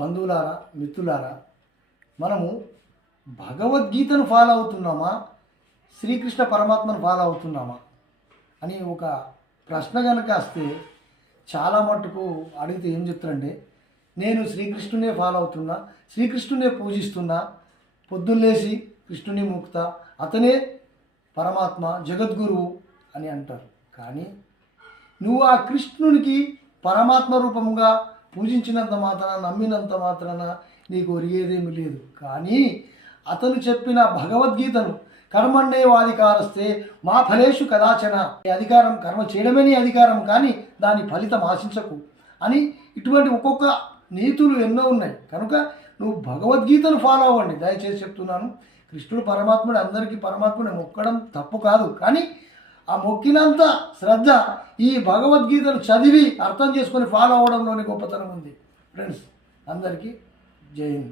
బంధువులారా, మిత్రులారా, మనము భగవద్గీతను ఫాలో అవుతున్నామా, శ్రీకృష్ణ పరమాత్మను ఫాలో అవుతున్నామా అని ఒక ప్రశ్న కనుక వస్తే చాలా మట్టుకు అడిగితే ఏం చెప్తారంటే, నేను శ్రీకృష్ణునే ఫాలో అవుతున్నా, శ్రీకృష్ణునే పూజిస్తున్నా, పొద్దున్నేసి కృష్ణుని ముక్త, అతనే పరమాత్మ జగద్గురువు అని అంటారు. కానీ నువ్వు ఆ కృష్ణునికి పరమాత్మ రూపముగా పూజించినంత మాత్రాన, నమ్మినంత మాత్రాన నీకు ఒరిగేదేమీ లేదు. కానీ అతను చెప్పిన భగవద్గీతను కర్మణ్యేవాధికారస్తే మా ఫలేషు కదాచన, అధికారం కర్మ చేయడమే నీ అధికారం, కానీ దాని ఫలితం ఆశించకు అని ఇటువంటి ఒక్కొక్క నీతులు ఎన్నో ఉన్నాయి. కనుక నువ్వు భగవద్గీతను ఫాలో అవ్వండి. దయచేసి చెప్తున్నాను, కృష్ణుడు పరమాత్ముడు, అందరికీ పరమాత్ముడు మొక్కడం తప్పు కాదు. కానీ ఆ మొక్కినంత శ్రద్ధ ఈ భగవద్గీతను చదివి అర్థం చేసుకొని ఫాలో అవ్వడంలోని గొప్పతనం ఉంది. ఫ్రెండ్స్, అందరికీ జై హింద్.